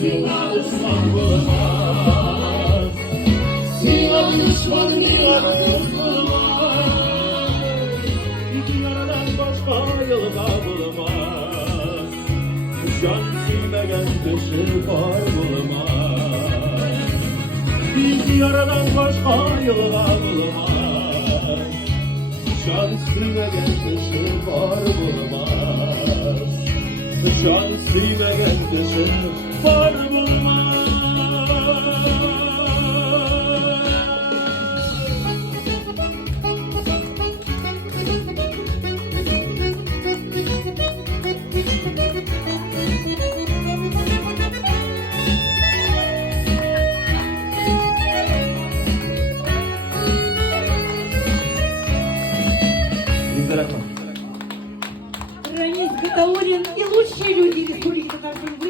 Zina düşman bulmaz. Zina düşman bulmaz. İki yaradan başka yolda bulmaz. Can silmegen dışı var bulmaz. İki yaradan başka yolda bulmaz. Can silmegen dışı var bulmaz. Can silmegen dışı var bulmaz. Ранис Гатаулин и лучшие люди Республики Татарстан.